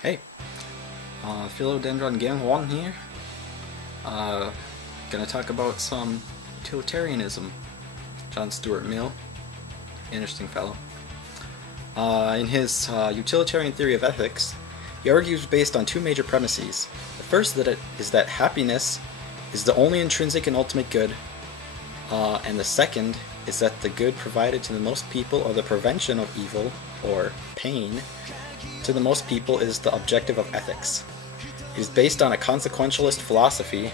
Hey, Philodendron Genghuan here. Gonna talk about some utilitarianism. John Stuart Mill, interesting fellow. In his utilitarian theory of ethics, he argues based on two major premises. The first is that happiness is the only intrinsic and ultimate good, and the second is that the good provided to the most people, or the prevention of evil or pain to the most people, is the objective of ethics. It is based on a consequentialist philosophy,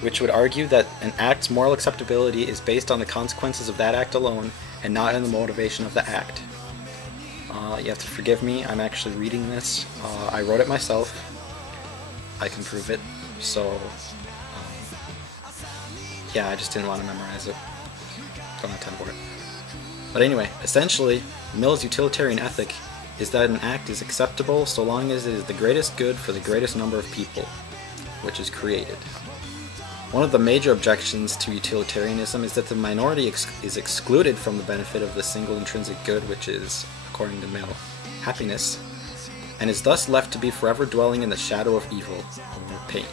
which would argue that an act's moral acceptability is based on the consequences of that act alone, and not in the motivation of the act. You have to forgive me, I'm actually reading this. I wrote it myself. I can prove it. So, yeah, I just didn't want to memorize it. Don't have time for it. But anyway, essentially, Mill's utilitarian ethic is that an act is acceptable so long as it is the greatest good for the greatest number of people, which is created. One of the major objections to utilitarianism is that the minority is excluded from the benefit of the single intrinsic good, which is, according to Mill, happiness, and is thus left to be forever dwelling in the shadow of evil or pain.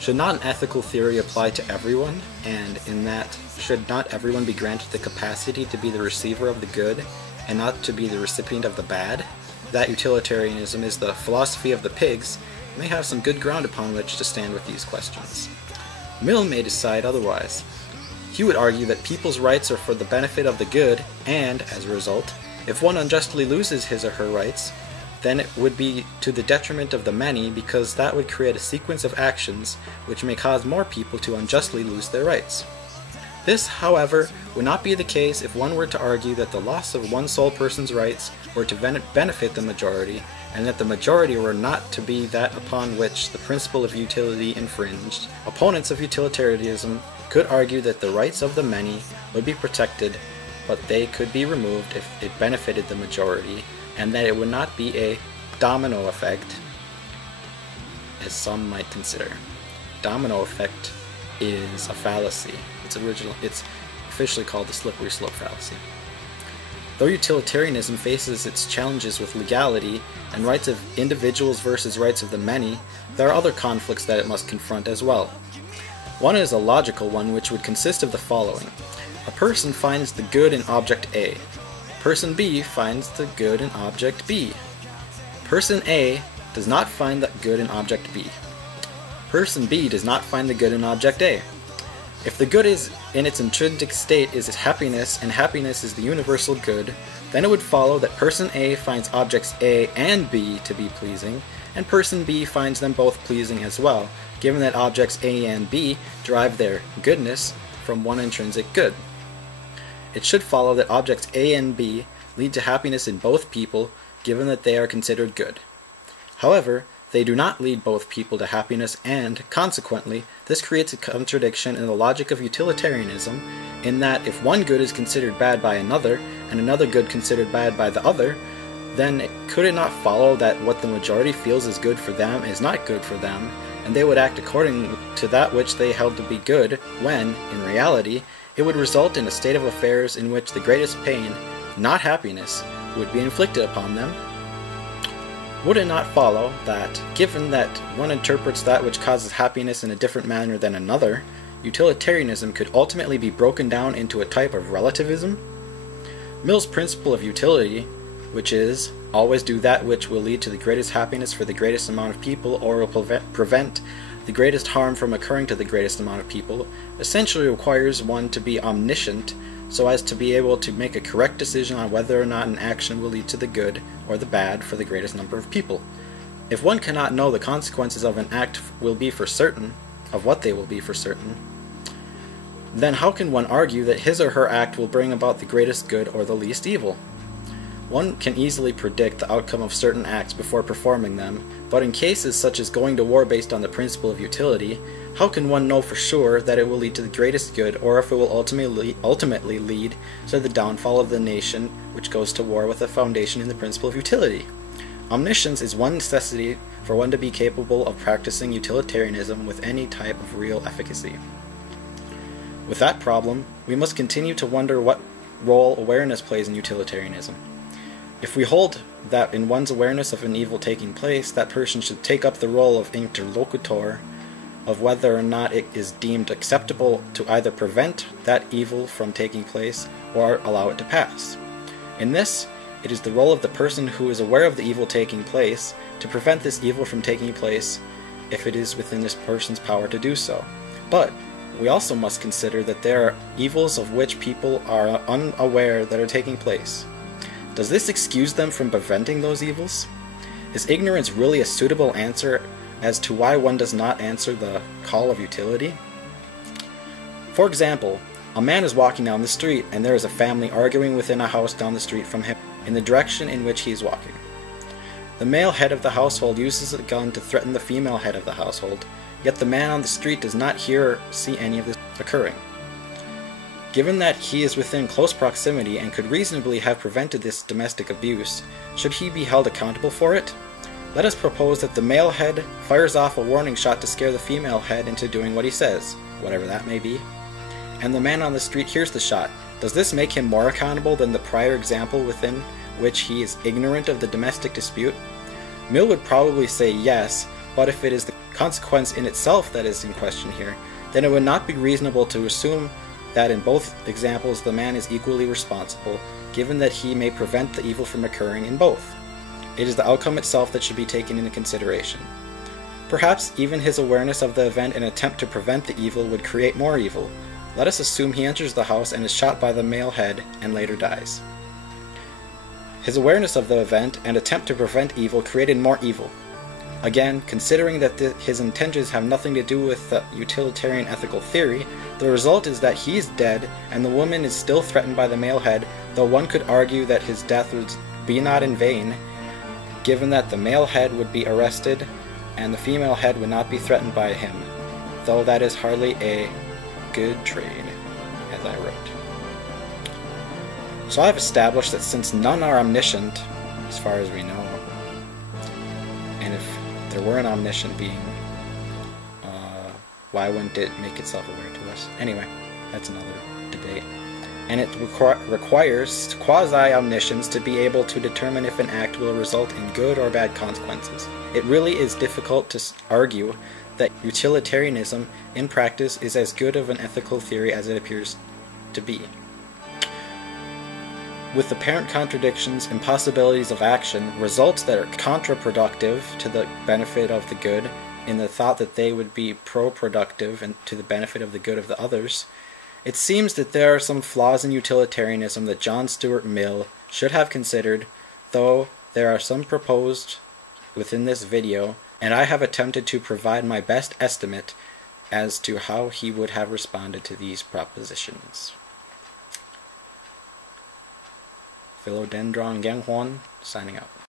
Should not an ethical theory apply to everyone, and in that, should not everyone be granted the capacity to be the receiver of the good and not to be the recipient of the bad? That utilitarianism is the philosophy of the pigs may have some good ground upon which to stand with these questions. Mill may decide otherwise. He would argue that people's rights are for the benefit of the good, and, as a result, if one unjustly loses his or her rights, then it would be to the detriment of the many, because that would create a sequence of actions which may cause more people to unjustly lose their rights. This, however, would not be the case if one were to argue that the loss of one sole person's rights were to benefit the majority, and that the majority were not to be that upon which the principle of utility infringed. Opponents of utilitarianism could argue that the rights of the many would be protected, but they could be removed if it benefited the majority, and that it would not be a domino effect, as some might consider. Domino effect is a fallacy. It's officially called the slippery slope fallacy. Though utilitarianism faces its challenges with legality and rights of individuals versus rights of the many, there are other conflicts that it must confront as well. One is a logical one, which would consist of the following. A person finds the good in object A. Person B finds the good in object B. Person A does not find the good in object B. Person B does not find the good in object A. If the good is in its intrinsic state is happiness, and happiness is the universal good, then it would follow that person A finds objects A and B to be pleasing, and person B finds them both pleasing as well, given that objects A and B derive their goodness from one intrinsic good. It should follow that objects A and B lead to happiness in both people, given that they are considered good. However, they do not lead both people to happiness, and, consequently, this creates a contradiction in the logic of utilitarianism, in that if one good is considered bad by another, and another good considered bad by the other, then could it not follow that what the majority feels is good for them is not good for them, and they would act according to that which they held to be good, when, in reality, it would result in a state of affairs in which the greatest pain, not happiness, would be inflicted upon them? Would it not follow that, given that one interprets that which causes happiness in a different manner than another, utilitarianism could ultimately be broken down into a type of relativism? Mill's principle of utility, which is, always do that which will lead to the greatest happiness for the greatest amount of people, or will prevent the greatest harm from occurring to the greatest amount of people, essentially requires one to be omniscient, so as to be able to make a correct decision on whether or not an action will lead to the good or the bad for the greatest number of people. If one cannot know the consequences of an act will be for certain, of what they will be for certain, then how can one argue that his or her act will bring about the greatest good or the least evil? One can easily predict the outcome of certain acts before performing them, but in cases such as going to war based on the principle of utility, how can one know for sure that it will lead to the greatest good, or if it will ultimately lead to the downfall of the nation which goes to war with a foundation in the principle of utility? Omniscience is one necessity for one to be capable of practicing utilitarianism with any type of real efficacy. With that problem, we must continue to wonder what role awareness plays in utilitarianism. If we hold that in one's awareness of an evil taking place, that person should take up the role of interlocutor of whether or not it is deemed acceptable to either prevent that evil from taking place or allow it to pass. In this, it is the role of the person who is aware of the evil taking place to prevent this evil from taking place if it is within this person's power to do so. But we also must consider that there are evils of which people are unaware that are taking place. Does this excuse them from preventing those evils? Is ignorance really a suitable answer as to why one does not answer the call of utility? For example, a man is walking down the street and there is a family arguing within a house down the street from him in the direction in which he is walking. The male head of the household uses a gun to threaten the female head of the household, yet the man on the street does not hear or see any of this occurring. Given that he is within close proximity and could reasonably have prevented this domestic abuse, should he be held accountable for it? Let us propose that the male head fires off a warning shot to scare the female head into doing what he says, whatever that may be, and the man on the street hears the shot. Does this make him more accountable than the prior example within which he is ignorant of the domestic dispute? Mill would probably say yes, but if it is the consequence in itself that is in question here, then it would not be reasonable to assume that in both examples the man is equally responsible, given that he may prevent the evil from occurring in both. It is the outcome itself that should be taken into consideration. Perhaps even his awareness of the event and attempt to prevent the evil would create more evil. Let us assume he enters the house and is shot by the male head and later dies. His awareness of the event and attempt to prevent evil created more evil. Again, considering that his intentions have nothing to do with the utilitarian ethical theory, the result is that he is dead and the woman is still threatened by the male head, though one could argue that his death would be not in vain, given that the male head would be arrested and the female head would not be threatened by him, though that is hardly a good trade, as I wrote. So I have established that since none are omniscient, as far as we know, and if there were an omniscient being, why wouldn't it make itself aware to us? Anyway, that's another debate. And it requires quasi-omniscience to be able to determine if an act will result in good or bad consequences. It really is difficult to argue that utilitarianism in practice is as good of an ethical theory as it appears to be. With apparent contradictions, impossibilities of action, results that are counterproductive to the benefit of the good, in the thought that they would be pro-productive and to the benefit of the good of the others, it seems that there are some flaws in utilitarianism that John Stuart Mill should have considered, though there are some proposed within this video, and I have attempted to provide my best estimate as to how he would have responded to these propositions. Philodendron Genghuan, signing out.